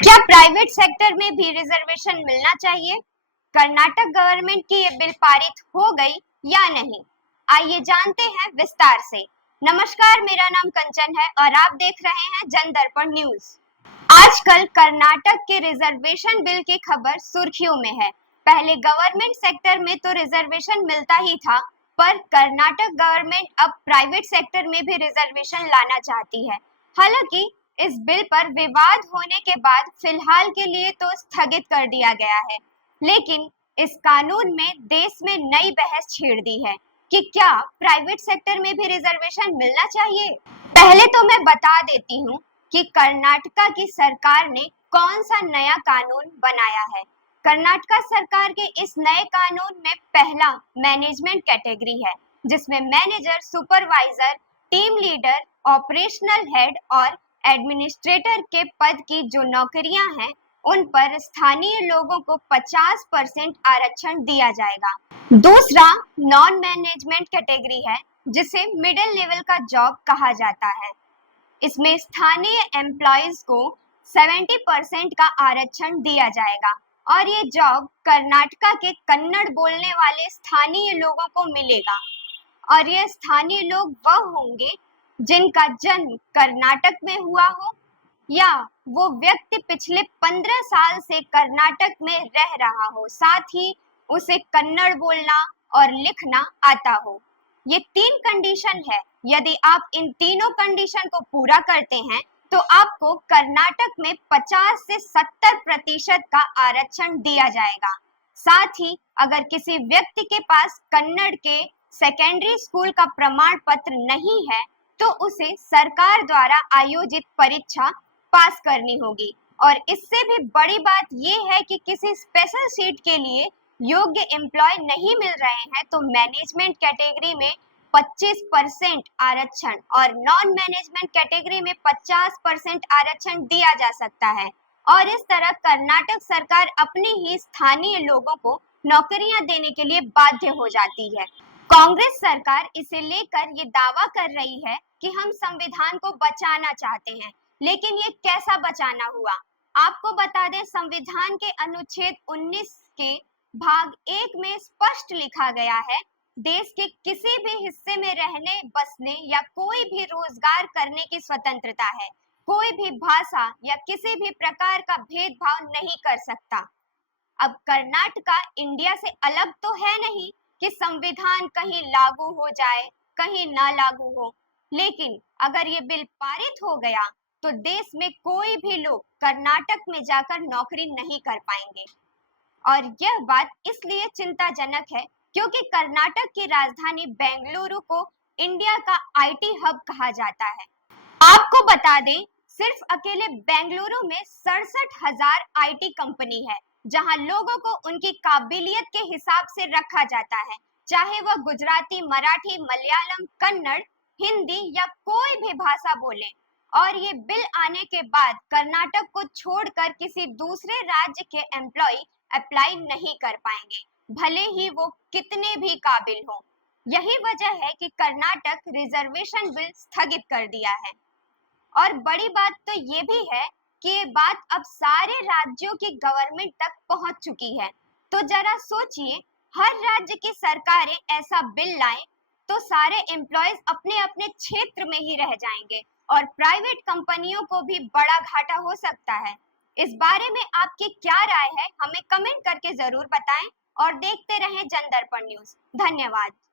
क्या private sector में भी रिजर्वेशन मिलना चाहिए? कर्नाटक गवर्नमेंट की ये बिल पारित हो गई या नहीं? आइए जानते हैं विस्तार से। नमस्कार, मेरा नाम कंचन है और आप देख रहे हैं जन दर्पण न्यूज। आजकल कर्नाटक के रिजर्वेशन बिल की खबर सुर्खियों में है। पहले गवर्नमेंट सेक्टर में तो रिजर्वेशन मिलता ही था, पर कर्नाटक गवर्नमेंट अब प्राइवेट सेक्टर में भी रिजर्वेशन लाना चाहती है। हालांकि इस बिल पर विवाद होने के बाद फिलहाल के लिए तो स्थगित कर दिया गया है, लेकिन इस कानून में देश में नई बहस छेड़ दी है कि क्या प्राइवेट सेक्टर में भी रिजर्वेशन मिलना चाहिए। पहले तो मैं बता देती हूँ कि कर्नाटका की सरकार ने कौन सा नया कानून बनाया है। कर्नाटका सरकार के इस नए कानून में पहला मैनेजमेंट कैटेगरी है, जिसमें manager, supervisor, team leader, operational head और एडमिनिस्ट्रेटर के पद की जो नौकरियां हैं, उन पर स्थानीय लोगों को 50% आरक्षण दिया जाएगा। दूसरा नॉन मैनेजमेंट कैटेगरी है, जिसे मिडिल लेवल का जॉब कहा जाता है। इसमें स्थानीय एम्प्लॉयज को 70% का आरक्षण दिया जाएगा और ये जॉब कर्नाटका के कन्नड़ बोलने वाले स्थानीय लोगों को मिलेगा। और ये स्थानीय लोग वह होंगे जिनका जन्म कर्नाटक में हुआ हो या वो व्यक्ति पिछले 15 साल से कर्नाटक में रह रहा हो, साथ ही उसे कन्नड़ बोलना और लिखना आता हो। ये 3 कंडीशन है। यदि आप इन तीनों कंडीशन को पूरा करते हैं तो आपको कर्नाटक में 50 से 70% का आरक्षण दिया जाएगा। साथ ही अगर किसी व्यक्ति के पास कन्नड़ के सेकेंडरी स्कूल का प्रमाण पत्र नहीं है तो उसे सरकार द्वारा आयोजित परीक्षा पास करनी होगी। और इससे भी बड़ी बात ये है कि किसी स्पेशल सीट के लिए योग्य एम्प्लॉय नहीं मिल रहे हैं तो मैनेजमेंट कैटेगरी में 25% आरक्षण और नॉन मैनेजमेंट कैटेगरी में 50% आरक्षण दिया जा सकता है। और इस तरह कर्नाटक सरकार अपने ही स्थानीय लोगों को नौकरियां देने के लिए बाध्य हो जाती है। कांग्रेस सरकार इसे लेकर ये दावा कर रही है कि हम संविधान को बचाना चाहते हैं, लेकिन ये कैसा बचाना हुआ? आपको बता दें, संविधान के अनुच्छेद 19 के भाग 1 में स्पष्ट लिखा गया है, देश के किसी भी हिस्से में रहने, बसने या कोई भी रोजगार करने की स्वतंत्रता है। कोई भी भाषा या किसी भी प्रकार का भेदभाव नहीं कर सकता। अब कर्नाटका इंडिया से अलग तो है नहीं कि संविधान कहीं लागू हो जाए, कहीं ना लागू हो, लेकिन अगर ये बिल पारित हो गया तो देश में कोई भी लोग कर्नाटक में जाकर नौकरी नहीं कर पाएंगे। और यह बात इसलिए चिंताजनक है क्योंकि कर्नाटक की राजधानी बेंगलुरु को इंडिया का आईटी हब कहा जाता है। आपको बता दें, सिर्फ अकेले बेंगलुरु में 67,000 आईटी कंपनी है, जहां लोगों को उनकी काबिलियत के हिसाब से रखा जाता है, चाहे वह गुजराती, मराठी, मलयालम, कन्नड़, हिंदी या कोई भी भाषा बोले। और ये बिल आने के बाद कर्नाटक को छोड़कर किसी दूसरे राज्य के एम्प्लॉय अप्लाई नहीं कर पाएंगे, भले ही वो कितने भी काबिल हों। यही वजह है कि कर्नाटक रिजर्वेशन बिल स्थगित कर दिया है। और बड़ी बात तो ये भी है कि ये बात अब सारे राज्यों की गवर्नमेंट तक पहुंच चुकी है। तो जरा सोचिए, हर राज्य की सरकारें ऐसा बिल लाएं तो सारे एम्प्लॉयज अपने अपने क्षेत्र में ही रह जाएंगे और प्राइवेट कंपनियों को भी बड़ा घाटा हो सकता है। इस बारे में आपकी क्या राय है, हमें कमेंट करके जरूर बताएं और देखते रहें जन दर्पण न्यूज। धन्यवाद।